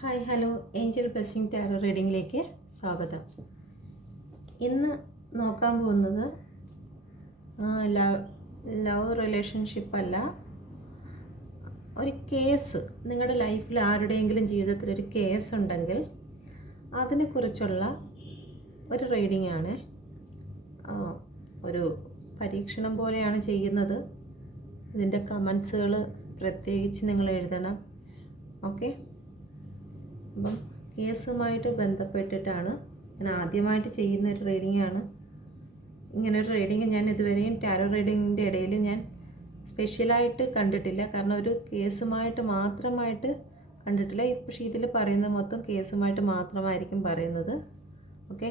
Hi hello angel blessing tarot റീഡിങ്ങിലേക്ക് സ്വാഗതം. ഇന്ന് നോക്കാൻ പോകുന്നത് ലവ് റിലേഷൻഷിപ്പ് അല്ല, ഒരു കേസ്. നിങ്ങളുടെ ലൈഫിൽ ആരുടെയെങ്കിലും ജീവിതത്തിൽ ഒരു കേസ് ഉണ്ടെങ്കിൽ അതിനെക്കുറിച്ചുള്ള ഒരു റീഡിംഗ് ആണ്. ഒരു പരീക്ഷണം പോലെയാണ് ചെയ്യുന്നത്. ഇതിൻ്റെ കമൻസുകൾ പ്രത്യേകിച്ച് നിങ്ങൾ എഴുതണം. ഓക്കെ, അപ്പം കേസുമായിട്ട് ബന്ധപ്പെട്ടിട്ടാണ് ഞാൻ ആദ്യമായിട്ട് ചെയ്യുന്ന ഒരു റീഡിംഗ് ആണ്. ഇങ്ങനൊരു റീഡിംഗ് ഞാൻ ഇതുവരെയും ടാരോ റീഡിങ്ങിൻ്റെ ഇടയിൽ ഞാൻ സ്പെഷ്യലായിട്ട് കണ്ടിട്ടില്ല. കാരണം ഒരു കേസുമായിട്ട് മാത്രമായിട്ട് കണ്ടിട്ടില്ല. പക്ഷേ ഇതിൽ പറയുന്ന മൊത്തം കേസുമായിട്ട് മാത്രമായിരിക്കും പറയുന്നത്. ഓക്കെ,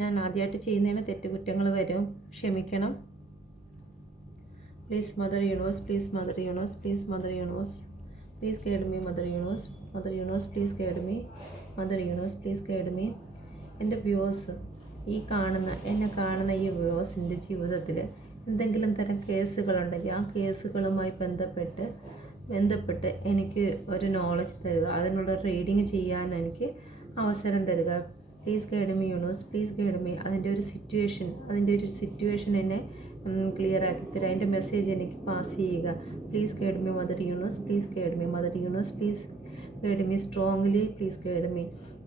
ഞാൻ ആദ്യമായിട്ട് ചെയ്യുന്നതിന് തെറ്റുകുറ്റങ്ങൾ വരും, ക്ഷമിക്കണം. Please mother universe, please mother universe, please mother universe, please guide me. Mother universe, mother universe, please guide me. Mother universe, please guide me. എൻ്റെ വ്യൂവേഴ്സ്, എന്നെ കാണുന്ന ഈ വ്യൂവേഴ്സിൻ്റെ ജീവിതത്തിൽ എന്തെങ്കിലും തരം കേസുകളുണ്ടെങ്കിൽ ആ കേസുകളുമായി ബന്ധപ്പെട്ട് എനിക്ക് ഒരു നോളജ് തരിക, അതിനുള്ള റീഡിങ് ചെയ്യാൻ എനിക്ക് അവസരം തരിക. Please guide me universe, please guide me. അതിൻ്റെ ഒരു സിറ്റുവേഷൻ എന്നെ ക്ലിയർ ആക്കി തരിക. അതിൻ്റെ മെസ്സേജ് എനിക്ക് പാസ് ചെയ്യുക. Please guide me mother universe, please guide me. Mother universe, please guide me strongly, please guide me.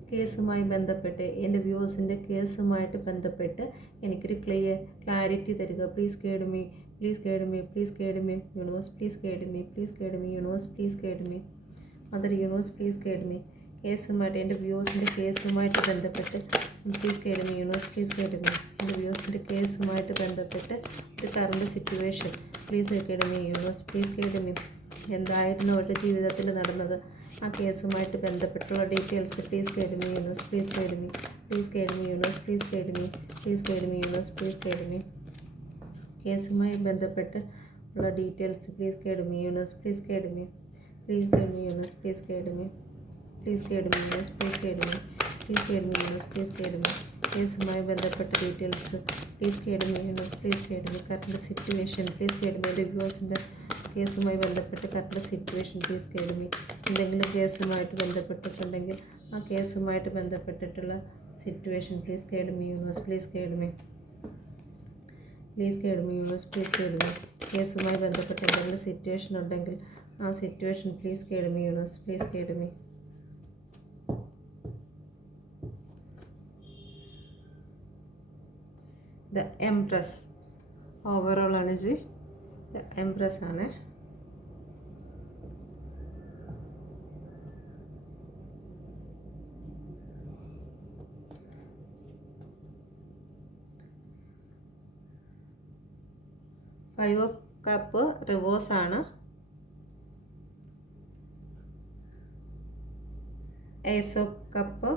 കേസുമായി ബന്ധപ്പെട്ട് എൻ്റെ വ്യൂവേഴ്സിൻ്റെ കേസുമായിട്ട് ബന്ധപ്പെട്ട് എനിക്കൊരു ക്ലാരിറ്റി തരിക. Please guide me, please guide me, please guide me universe, please guide me, please guide me universe, please guide me. Mother universe, please guide me. കേസുമായിട്ട് എൻ്റെ വ്യൂവേഴ്സിൻ്റെ കേസുമായിട്ട് ബന്ധപ്പെട്ട് please guide me universe, please guide me. എൻ്റെ വ്യൂവേഴ്സിൻ്റെ കേസുമായിട്ട് ബന്ധപ്പെട്ട് ഒരു current situation please guide me universe, please guide me. എന്തായിരുന്നു അവരുടെ ജീവിതത്തിൽ നടന്നത്, ആ കേസുമായിട്ട് ബന്ധപ്പെട്ടുള്ള details please guide me universe, please guide me. Please guide me universe, please guide me. Please guide me universe, please guide me. കേസുമായി ബന്ധപ്പെട്ട് ഉള്ള details please guide me universe, please guide me. Please guide me universe, please guide me. Please guide me universe, please guide me. Please guide me universe, please guide me. കേസുമായി ബന്ധപ്പെട്ട details please guide me universe, please guide me. Current situation please guide me. എൻ്റെ വ്യൂവേഴ്സിൻ്റെ കേസുമായി ബന്ധപ്പെട്ട് current situation please guide me. എന്തെങ്കിലും കേസുമായിട്ട് ബന്ധപ്പെട്ടിട്ടുണ്ടെങ്കിൽ ആ കേസുമായിട്ട് ബന്ധപ്പെട്ടിട്ടുള്ള situation please guide me universe, please guide me. Please guide me universe, please guide me. കേസുമായി ബന്ധപ്പെട്ട് എന്തെങ്കിലും സിറ്റുവേഷൻ ഉണ്ടെങ്കിൽ ആ situation please guide me universe, please guide me. The Empress, overall energy the Empress ആണ്. ഫൈവ് ഓഫ് കപ്പ് റിവേഴ്സ് ആണ്. Ace of cup,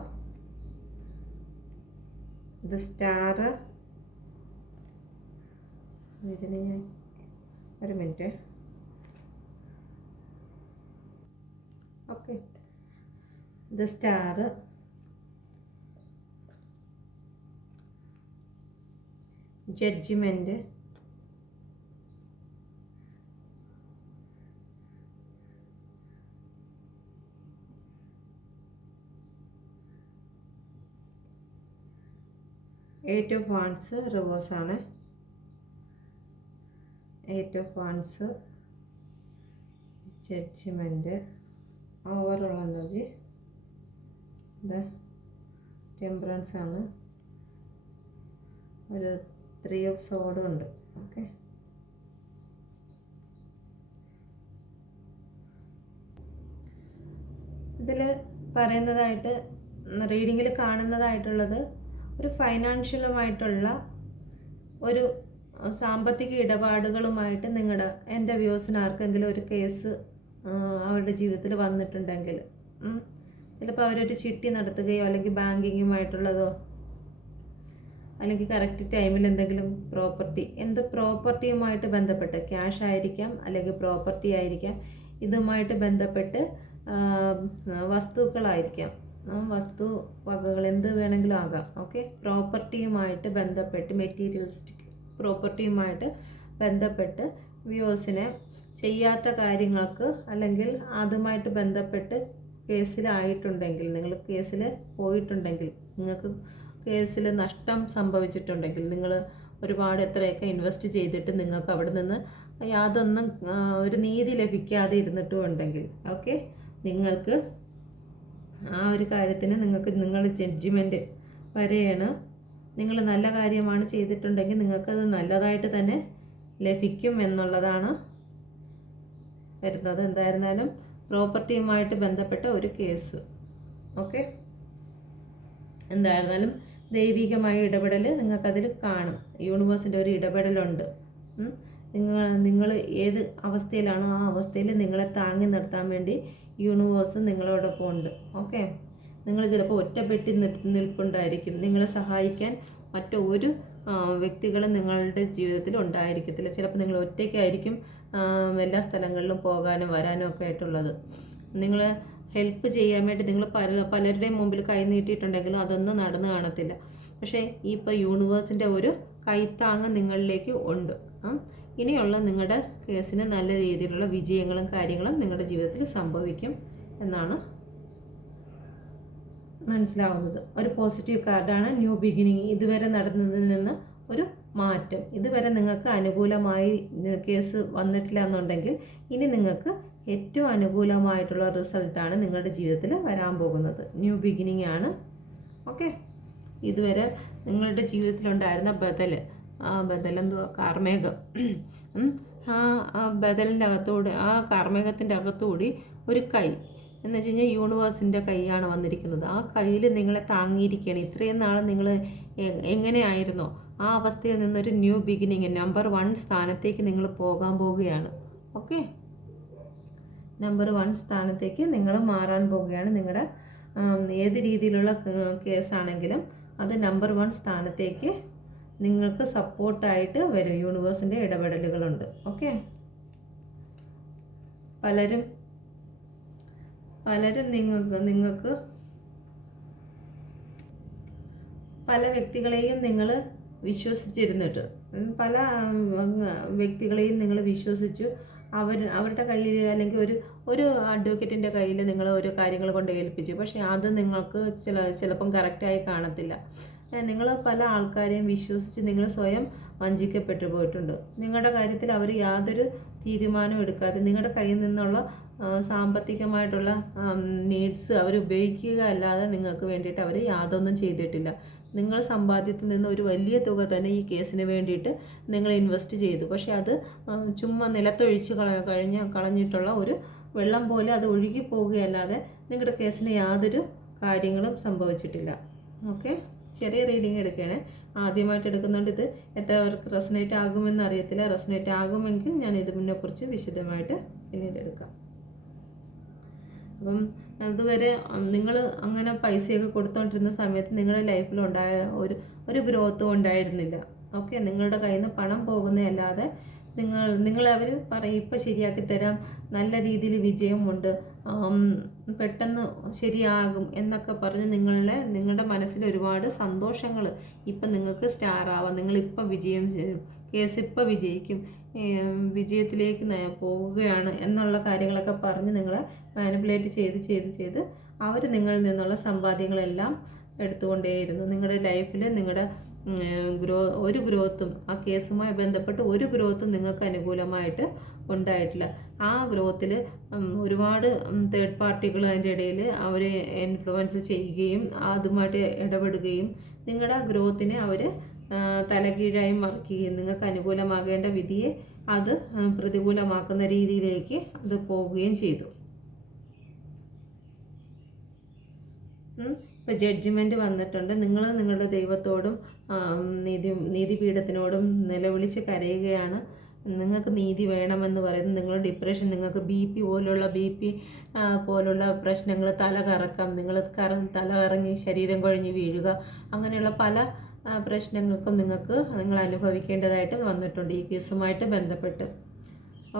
the Star. ഇതിന് ഞാൻ ഒരു minute. Okay, the Star, Judgement, eight of wands reverse ആണ്. Eight of wands, Judgement, overall energy the Temperance ആണ്. ഒരു 3 of സോഡും ഉണ്ട്. Okay, ഇതിൽ പറയുന്നതായിട്ട് റീഡിങ്ങിൽ കാണുന്നതായിട്ടുള്ളത് ഒരു ഫൈനാൻഷ്യലുമായിട്ടുള്ള ഒരു സാമ്പത്തിക ഇടപാടുകളുമായിട്ട് എൻ്റെ വ്യൂവേഴ്സിന് ആർക്കെങ്കിലും ഒരു കേസ് അവരുടെ ജീവിതത്തിൽ വന്നിട്ടുണ്ടെങ്കിൽ ചിലപ്പോൾ അവരൊരു ചിട്ടി നടത്തുകയോ അല്ലെങ്കിൽ ബാങ്കിങ്ങുമായിട്ടുള്ളതോ അല്ലെങ്കിൽ കറക്റ്റ് ടൈമിൽ എന്തെങ്കിലും പ്രോപ്പർട്ടിയുമായിട്ട് ബന്ധപ്പെട്ട് ക്യാഷ് ആയിരിക്കാം അല്ലെങ്കിൽ പ്രോപ്പർട്ടി ആയിരിക്കാം, ഇതുമായിട്ട് ബന്ധപ്പെട്ട് വസ്തുക്കളായിരിക്കാം, വസ്തു വകകൾ എന്ത് വേണമെങ്കിലും ആകാം. ഓക്കെ, പ്രോപ്പർട്ടിയുമായിട്ട് ബന്ധപ്പെട്ട് മെറ്റീരിയലിസ്റ്റിക് പ്രോപ്പർട്ടിയുമായിട്ട് ബന്ധപ്പെട്ട് വ്യൂവേഴ്സിനെ ചെയ്യാത്ത കാര്യങ്ങൾക്ക് അല്ലെങ്കിൽ അതുമായിട്ട് ബന്ധപ്പെട്ട് കേസിലായിട്ടുണ്ടെങ്കിൽ, നിങ്ങൾ കേസിൽ പോയിട്ടുണ്ടെങ്കിൽ, നിങ്ങൾക്ക് കേസിൽ നഷ്ടം സംഭവിച്ചിട്ടുണ്ടെങ്കിൽ, നിങ്ങൾ ഒരുപാട് എത്രയൊക്കെ ഇൻവെസ്റ്റ് ചെയ്തിട്ട് നിങ്ങൾക്ക് അവിടെ നിന്ന് യാതൊന്നും ഒരു നീതി ലഭിക്കാതെ ഇരുന്നിട്ടും ഉണ്ടെങ്കിൽ, ഓക്കെ, നിങ്ങൾക്ക് ആ ഒരു കാര്യത്തിന് നിങ്ങൾ ജഡ്ജിമെൻറ്റ് വരെയാണ്. നിങ്ങൾ നല്ല കാര്യമാണ് ചെയ്തിട്ടുണ്ടെങ്കിൽ നിങ്ങൾക്കത് നല്ലതായിട്ട് തന്നെ ലഭിക്കും എന്നുള്ളതാണ് വരുന്നത്. എന്തായിരുന്നാലും പ്രോപ്പർട്ടിയുമായിട്ട് ബന്ധപ്പെട്ട ഒരു കേസ്, ഓക്കെ. എന്തായിരുന്നാലും ദൈവികമായ ഇടപെടൽ നിങ്ങൾക്കതിൽ കാണും. യൂണിവേഴ്സിൻ്റെ ഒരു ഇടപെടലുണ്ട്. നിങ്ങൾ ഏത് അവസ്ഥയിലാണോ ആ അവസ്ഥയിൽ നിങ്ങളെ താങ്ങി നിർത്താൻ വേണ്ടി യൂണിവേഴ്സ് നിങ്ങളോടൊപ്പം ഉണ്ട്, ഓക്കെ. നിങ്ങൾ ചിലപ്പോൾ ഒറ്റപ്പെട്ടി നിൽപ്പുണ്ടായിരിക്കും. നിങ്ങളെ സഹായിക്കാൻ മറ്റൊരു വ്യക്തികളും നിങ്ങളുടെ ജീവിതത്തിൽ ഉണ്ടായിരിക്കത്തില്ല. ചിലപ്പോൾ നിങ്ങൾ ഒറ്റയ്ക്കായിരിക്കും എല്ലാ സ്ഥലങ്ങളിലും പോകാനും വരാനും ഒക്കെ ആയിട്ടുള്ളത്. നിങ്ങൾ ഹെൽപ്പ് ചെയ്യാൻ വേണ്ടി നിങ്ങൾ പലരുടെയും മുമ്പിൽ കൈ നീട്ടിയിട്ടുണ്ടെങ്കിലും അതൊന്നും നടന്നു കാണത്തില്ല. പക്ഷേ ഇപ്പോൾ യൂണിവേഴ്സിൻ്റെ ഒരു കൈത്താങ്ങ് നിങ്ങളിലേക്ക് ഉണ്ട്. ഇനിയുള്ള നിങ്ങളുടെ കേസിന് നല്ല രീതിയിലുള്ള വിജയങ്ങളും കാര്യങ്ങളും നിങ്ങളുടെ ജീവിതത്തിൽ സംഭവിക്കും എന്നാണ് മനസ്സിലാവുന്നത്. ഒരു പോസിറ്റീവ് കാർഡാണ് ന്യൂ ബിഗിനിങ്. ഇതുവരെ നടന്നതിൽ നിന്ന് ഒരു മാറ്റം. ഇതുവരെ നിങ്ങൾക്ക് അനുകൂലമായി കേസ് വന്നിട്ടില്ല എന്നുണ്ടെങ്കിൽ ഇനി നിങ്ങൾക്ക് ഏറ്റവും അനുകൂലമായിട്ടുള്ള റിസൾട്ടാണ് നിങ്ങളുടെ ജീവിതത്തിൽ വരാൻ പോകുന്നത്. ന്യൂ ബിഗിനിങ് ആണ്, ഓക്കെ. ഇതുവരെ നിങ്ങളുടെ ജീവിതത്തിലുണ്ടായിരുന്ന ബദലെന്തുവാ, കാർമേഘം, ആ ബദലിൻ്റെ അകത്തൂടെ, ആ കാർമേഘത്തിൻ്റെ അകത്തുകൂടി ഒരു കൈ എന്ന് വെച്ച് കഴിഞ്ഞാൽ യൂണിവേഴ്സിൻ്റെ കൈയാണ് വന്നിരിക്കുന്നത്. ആ കയ്യിൽ നിങ്ങളെ താങ്ങിയിരിക്കുകയാണ്. ഇത്രയും നാൾ നിങ്ങൾ എങ്ങനെയായിരുന്നോ ആ അവസ്ഥയിൽ നിന്നൊരു ന്യൂ ബിഗിനിങ്, നമ്പർ 1 സ്ഥാനത്തേക്ക് നിങ്ങൾ പോകാൻ പോവുകയാണ്, ഓക്കെ. നമ്പർ 1 സ്ഥാനത്തേക്ക് നിങ്ങൾ മാറാൻ പോവുകയാണ്. നിങ്ങളുടെ ഏത് രീതിയിലുള്ള കേസാണെങ്കിലും അത് നമ്പർ 1 സ്ഥാനത്തേക്ക് നിങ്ങൾക്ക് സപ്പോർട്ടായിട്ട് വരും. യൂണിവേഴ്സിൻ്റെ ഇടപെടലുകളുണ്ട്, ഓക്കെ. പലരും നിങ്ങൾക്ക് പല വ്യക്തികളെയും നിങ്ങൾ വിശ്വസിച്ചിരുന്നിട്ട്, പല വ്യക്തികളെയും നിങ്ങൾ വിശ്വസിച്ചു അവരുടെ കയ്യിൽ അല്ലെങ്കിൽ ഒരു അഡ്വക്കേറ്റിൻ്റെ കയ്യിൽ നിങ്ങൾ ഒരു കാര്യങ്ങൾ കൊണ്ട് ഏൽപ്പിച്ചു. പക്ഷേ അത് നിങ്ങൾക്ക് ചിലപ്പം കറക്റ്റായി കാണത്തില്ല. നിങ്ങൾ പല ആൾക്കാരെയും വിശ്വസിച്ച് നിങ്ങൾ സ്വയം വഞ്ചിക്കപ്പെട്ടു പോയിട്ടുണ്ട്. നിങ്ങളുടെ കാര്യത്തിൽ അവർ യാതൊരു തീരുമാനവും എടുക്കാതെ നിങ്ങളുടെ കയ്യിൽ നിന്നുള്ള സാമ്പത്തികമായിട്ടുള്ള നീഡ്സ് അവർ ഉപയോഗിക്കുക അല്ലാതെ നിങ്ങൾക്ക് വേണ്ടിയിട്ട് അവർ യാതൊന്നും ചെയ്തിട്ടില്ല. നിങ്ങൾ സമ്പാദ്യത്തിൽ നിന്ന് ഒരു വലിയ തുക തന്നെ ഈ കേസിന് വേണ്ടിയിട്ട് നിങ്ങൾ ഇൻവെസ്റ്റ് ചെയ്തു. പക്ഷേ അത് ചുമ്മാ നിലത്തൊഴിച്ച് കളഞ്ഞിട്ടുള്ള ഒരു വെള്ളം പോലെ അത് ഒഴുകി പോവുകയല്ലാതെ നിങ്ങളുടെ കേസിന് യാതൊരു കാര്യങ്ങളും സംഭവിച്ചിട്ടില്ല, ഓക്കെ. ചെറിയ റീഡിങ് എടുക്കുകയാണ്, ആദ്യമായിട്ട് എടുക്കുന്നുണ്ട്. ഇത് എത്രവർക്ക് റെസനേറ്റ് ആകുമെന്ന് അറിയത്തില്ല. റെസനേറ്റ് ആകുമെങ്കിൽ ഞാൻ ഇതിനെക്കുറിച്ച് വിശദമായിട്ട് പിന്നീട് എടുക്കാം. അപ്പം അതുവരെ നിങ്ങൾ അങ്ങനെ പൈസയൊക്കെ കൊടുത്തുകൊണ്ടിരുന്ന സമയത്ത് നിങ്ങളുടെ ലൈഫിലുണ്ടായ ഒരു ഗ്രോത്തും ഉണ്ടായിരുന്നില്ല, ഓക്കെ. നിങ്ങളുടെ കയ്യിൽ നിന്ന് പണം പോകുന്നതല്ലാതെ നിങ്ങളവർ പറയും ഇപ്പം ശരിയാക്കി തരാം, നല്ല രീതിയിൽ വിജയമുണ്ട്, പെട്ടെന്ന് ശരിയാകും എന്നൊക്കെ പറഞ്ഞ് നിങ്ങളുടെ മനസ്സിൽ ഒരുപാട് സന്തോഷങ്ങൾ, ഇപ്പം നിങ്ങൾക്ക് സ്റ്റാർ ആവാം, നിങ്ങളിപ്പം വിജയം ചെയ്യും, കേസ് ഇപ്പം വിജയിക്കും, വിജയത്തിലേക്ക് പോവുകയാണ് എന്നുള്ള കാര്യങ്ങളൊക്കെ പറഞ്ഞ് നിങ്ങളെ മാനിപ്പുലേറ്റ് ചെയ്ത് അവർ നിങ്ങളിൽ നിന്നുള്ള സമ്പാദ്യങ്ങളെല്ലാം എടുത്തുകൊണ്ടേയിരുന്നു. നിങ്ങളുടെ ലൈഫിൽ നിങ്ങളുടെ ഒരു ഗ്രോത്തും ആ കേസുമായി ബന്ധപ്പെട്ട് ഒരു ഗ്രോത്തും നിങ്ങൾക്ക് അനുകൂലമായിട്ട് ഉണ്ടായിട്ടില്ല. ആ ഗ്രോത്തിൽ ഒരുപാട് തേർഡ് പാർട്ടികൾ അതിൻ്റെ ഇടയിൽ അവരെ ഇൻഫ്ലുവൻസ് ചെയ്യുകയും അതുമായിട്ട് ഇടപെടുകയും നിങ്ങളുടെ ഗ്രോത്തിനെ അവർ തലകീഴായി മറിക്കുകയും നിങ്ങൾക്ക് അനുകൂലമാകേണ്ട വിധിയെ അത് പ്രതികൂലമാക്കുന്ന രീതിയിലേക്ക് അത് പോവുകയും ചെയ്തു. ഇപ്പോൾ ജഡ്ജിമെൻറ്റ് വന്നിട്ടുണ്ട്. നിങ്ങൾ നിങ്ങളുടെ ദൈവത്തോടും നീതിപീഠത്തിനോടും നിലവിളിച്ച് കരയുകയാണ്. നിങ്ങൾക്ക് നീതി വേണമെന്ന് പറയുന്നത്. നിങ്ങൾ ഡിപ്രഷൻ, നിങ്ങൾക്ക് ബി പി പോലുള്ള പ്രശ്നങ്ങൾ, തലകറക്കം, തലകറങ്ങി ശരീരം കുഴഞ്ഞ് വീഴുക, അങ്ങനെയുള്ള പല പ്രശ്നങ്ങൾക്കും നിങ്ങൾ അനുഭവിക്കേണ്ടതായിട്ട് വന്നിട്ടുണ്ട് ഈ കേസുമായിട്ട് ബന്ധപ്പെട്ട്,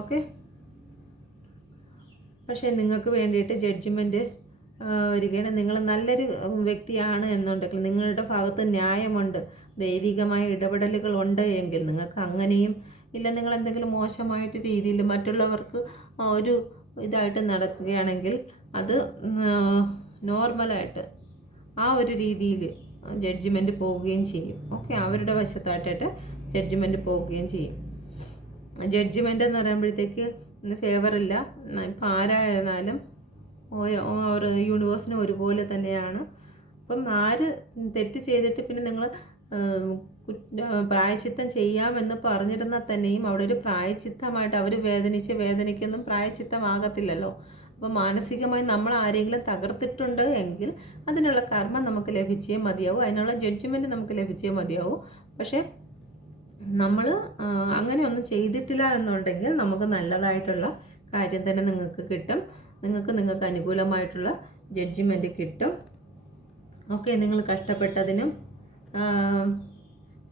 ഓക്കെ. പക്ഷേ നിങ്ങൾക്ക് വേണ്ടിയിട്ട് ജഡ്ജിമെൻറ്റ് വരികയാണ്. നിങ്ങൾ നല്ലൊരു വ്യക്തിയാണ് എന്നുണ്ടെങ്കിൽ, നിങ്ങളുടെ ഭാഗത്ത് ന്യായമുണ്ട്, ദൈവികമായ ഇടപെടലുകൾ ഉണ്ട് എങ്കിൽ നിങ്ങൾക്ക് അങ്ങനെയും ഇല്ല, നിങ്ങൾ എന്തെങ്കിലും മോശമായിട്ട് രീതിയിൽ മറ്റുള്ളവർക്ക് ഒരു ഇതായിട്ട് നടക്കുകയാണെങ്കിൽ അത് നോർമലായിട്ട് ആ ഒരു രീതിയിൽ ജഡ്ജിമെൻറ്റ് പോവുകയും ചെയ്യും. ഓക്കെ, അവരുടെ വശത്തായിട്ടായിട്ട് ജഡ്ജിമെൻറ്റ് പോവുകയും ചെയ്യും. ജഡ്ജിമെൻ്റ് എന്ന് പറയുമ്പോഴത്തേക്ക് ഫേവറില്ല. ഇപ്പം ആരായിരുന്നാലും ഒരു യൂണിവേഴ്സിന് ഒരുപോലെ തന്നെയാണ്. അപ്പം ആര് തെറ്റ് ചെയ്തിട്ട് പിന്നെ നിങ്ങൾ പ്രായച്ചിത്തം ചെയ്യാമെന്ന് പറഞ്ഞിരുന്നാൽ തന്നെയും അവിടെ ഒരു പ്രായച്ചിത്തമായിട്ട് അവർ വേദനിക്കൊന്നും പ്രായച്ചിത്തമാകത്തില്ലല്ലോ. അപ്പോൾ മാനസികമായി നമ്മൾ ആരെങ്കിലും തകർത്തിട്ടുണ്ട് എങ്കിൽ അതിനുള്ള കർമ്മം നമുക്ക് ലഭിച്ചേ മതിയാവും, അതിനുള്ള ജഡ്ജ്മെൻറ്റ് നമുക്ക് ലഭിച്ചേ മതിയാവും. പക്ഷേ നമ്മൾ അങ്ങനെ ഒന്നും ചെയ്തിട്ടില്ല എന്നുണ്ടെങ്കിൽ നമുക്ക് നല്ലതായിട്ടുള്ള കാര്യം തന്നെ നിങ്ങൾക്ക് കിട്ടും. നിങ്ങൾക്ക് അനുകൂലമായിട്ടുള്ള ജഡ്ജ്മെൻറ്റ് കിട്ടും. ഓക്കെ, നിങ്ങൾ കഷ്ടപ്പെട്ടതിനും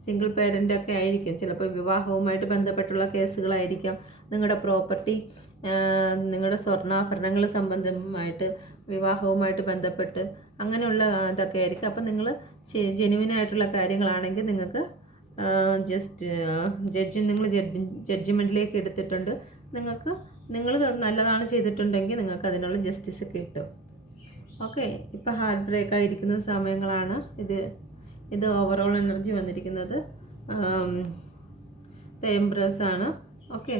സിംഗിൾ പേരൻ്റൊക്കെ ആയിരിക്കും, ചിലപ്പോൾ വിവാഹവുമായിട്ട് ബന്ധപ്പെട്ടുള്ള കേസുകളായിരിക്കാം, നിങ്ങളുടെ പ്രോപ്പർട്ടി, നിങ്ങളുടെ സ്വർണ്ണാഭരണങ്ങൾ സംബന്ധമായിട്ട് വിവാഹവുമായിട്ട് ബന്ധപ്പെട്ട് അങ്ങനെയുള്ള ഇതൊക്കെ ആയിരിക്കും. അപ്പം നിങ്ങൾ ജെന്യുവിനായിട്ടുള്ള കാര്യങ്ങളാണെങ്കിൽ നിങ്ങൾക്ക് നിങ്ങൾ ജഡ്ജ്മെൻറ്റിലേക്ക് എടുത്തിട്ടുണ്ട്, നിങ്ങൾ നല്ലതാണ് ചെയ്തിട്ടുണ്ടെങ്കിൽ നിങ്ങൾക്ക് അതിനുള്ള ജസ്റ്റിസ് കിട്ടും. ഓക്കെ, ഇപ്പോൾ ഹാർട്ട് ബ്രേക്ക് ആയിരിക്കുന്ന സമയങ്ങളാണ്. ഇത് ഓവറോൾ എനർജി വന്നിരിക്കുന്നത് എംപ്രസ് ആണ്. ഓക്കെ,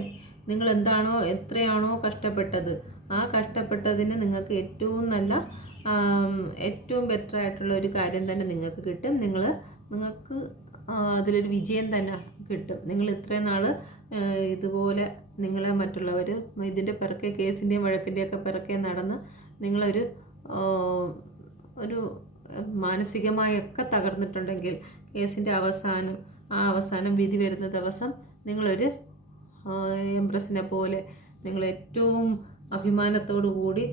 നിങ്ങൾ എന്താണോ എത്രയാണോ കഷ്ടപ്പെട്ടത് ആ കഷ്ടപ്പെട്ടതിന് നിങ്ങൾക്ക് ഏറ്റവും ബെറ്റർ ആയിട്ടുള്ള ഒരു കാര്യം തന്നെ നിങ്ങൾക്ക് കിട്ടും. നിങ്ങൾക്ക് അതിലൊരു വിജയം തന്നെ കിട്ടും. നിങ്ങൾ ഇത്രയും നാൾ ഇതുപോലെ നിങ്ങളെ മറ്റുള്ളവർ ഇതിൻ്റെ പിറക്കെ കേസിൻ്റെയും വഴക്കിൻ്റെയൊക്കെ പിറക്കെ നടന്ന് നിങ്ങളൊരു മാനസികമായൊക്കെ തകർന്നിട്ടുണ്ടെങ്കിൽ കേസിൻ്റെ അവസാനം വിധി വരുന്ന ദിവസം നിങ്ങളൊരു എംപ്രസിനെ പോലെ നിങ്ങൾ ഏറ്റവും അഭിമാനത്തോടു കൂടി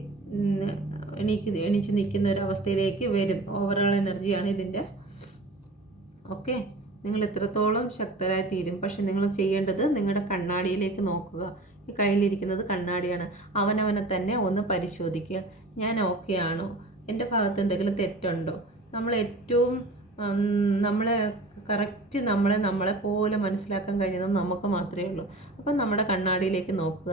എണീച്ച് നിൽക്കുന്ന ഒരു അവസ്ഥയിലേക്ക് വരും. ഓവറോൾ എനർജിയാണ് ഇതിൻ്റെ. ഓക്കെ, നിങ്ങൾ എത്രത്തോളം ശക്തരായി തീരും. പക്ഷെ നിങ്ങൾ ചെയ്യേണ്ടത് നിങ്ങളുടെ കണ്ണാടിയിലേക്ക് നോക്കുക. ഈ കയ്യിലിരിക്കുന്നത് കണ്ണാടിയാണ്. അവനവനെ തന്നെ ഒന്ന് പരിശോധിക്കുക. ഞാൻ ഓക്കെ ആണോ? എൻ്റെ ഭാഗത്ത് എന്തെങ്കിലും തെറ്റുണ്ടോ? നമ്മളെ കറക്റ്റ് നമ്മളെ പോലെ മനസ്സിലാക്കാൻ കഴിയുന്നത് നമുക്ക് മാത്രമേ ഉള്ളൂ. അപ്പം നമ്മുടെ കണ്ണാടിയിലേക്ക് നോക്കുക.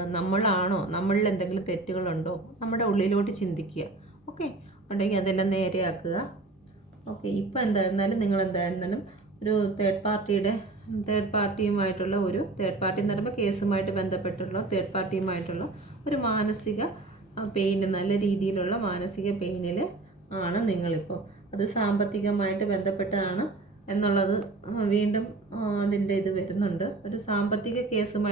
നമ്മളിൽ എന്തെങ്കിലും തെറ്റുകളുണ്ടോ? നമ്മുടെ ഉള്ളിലോട്ട് ചിന്തിക്കുക. ഓക്കെ, ഉണ്ടെങ്കിൽ അതെല്ലാം നേരെയാക്കുക. ഓക്കെ, ഇപ്പം നിങ്ങൾ എന്തായിരുന്നാലും ഒരു തേർഡ് പാർട്ടിയുമായിട്ടുള്ള തേർഡ് പാർട്ടി എന്ന് പറയുമ്പോൾ കേസുമായിട്ട് ബന്ധപ്പെട്ടുള്ള തേർഡ് പാർട്ടിയുമായിട്ടുള്ള ഒരു മാനസിക പെയിൻ, നല്ല രീതിയിലുള്ള മാനസിക പെയിനിൽ ആണ് നിങ്ങളിപ്പോൾ. അത് സാമ്പത്തികമായിട്ട് ബന്ധപ്പെട്ടാണ് എന്നുള്ളത് വീണ്ടും അതിൻ്റെ ഇത് വരുന്നുണ്ട്. ഒരു സാമ്പത്തിക കേസുമായി